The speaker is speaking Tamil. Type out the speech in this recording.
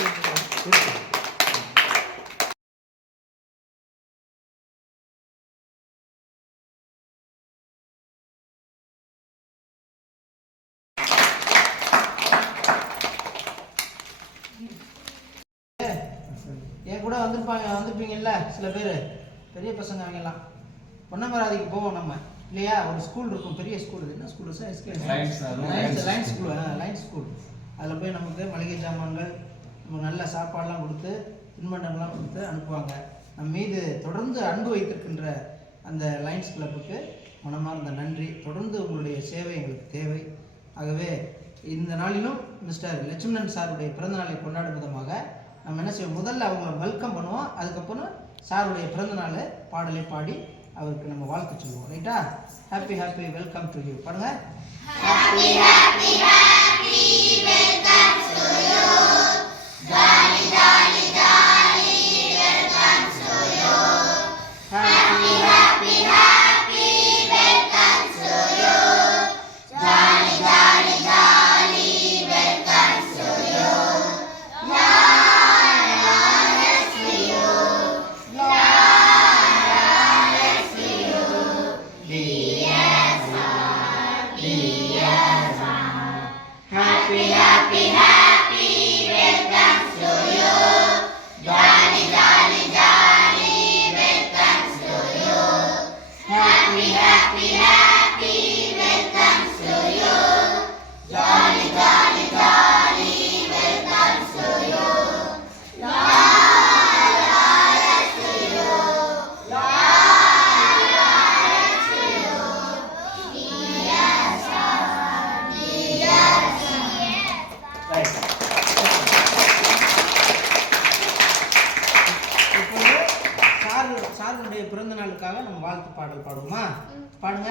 என் கூட வந்துருப்பீங்கல்ல சில பேர், பெரிய பசங்க அவங்கெல்லாம். பொன்னமராதிக்கு போவோம் நம்ம இல்லையா? ஒரு ஸ்கூல் இருக்கும், பெரிய ஸ்கூல். என்ன ஸ்கூல் சார்? Lines school. அதில் போய் நமக்கு மளிகை சாமான்கள், நம்ம நல்ல சாப்பாடெலாம் கொடுத்து, தின்பண்டங்கள்லாம் கொடுத்து அனுப்புவாங்க. நம்ம மீது தொடர்ந்து அன்பு வைத்திருக்கின்ற அந்த லைன்ஸ் கிளப்புக்கு மனமார்ந்த நன்றி. தொடர்ந்து உங்களுடைய சேவை எங்களுக்கு தேவை. ஆகவே இந்த நாளிலும் மிஸ்டர் லட்சுமணன் சாருடைய பிறந்தநாளை கொண்டாடும் விதமாக நம்ம என்ன செய்வோம், முதல்ல அவங்கள வெல்கம் பண்ணுவோம். அதுக்கப்புறம் சாருடைய பிறந்தநாள் பாடலை பாடி அவருக்கு நம்ம வாழ்த்து சொல்லுவோம். ரைட்டா? Happy happy welcome to you. பாருங்க. Happy happy happy welcome to you. Jolly jolly jolly welcome to you. Happy happy happy welcome to you. Jolly jolly jolly welcome to you. Happy happy happy welcome to you. Jolly jolly jolly welcome to you. Happy happy happy welcome to you. Jolly jolly jolly welcome to you. La la to you. La la to you. Yes, yes. சாருடைய பிறந்த நாளுக்காக நம்ம வாழ்த்து பாடல் பாடுவோமா? பாடுங்க.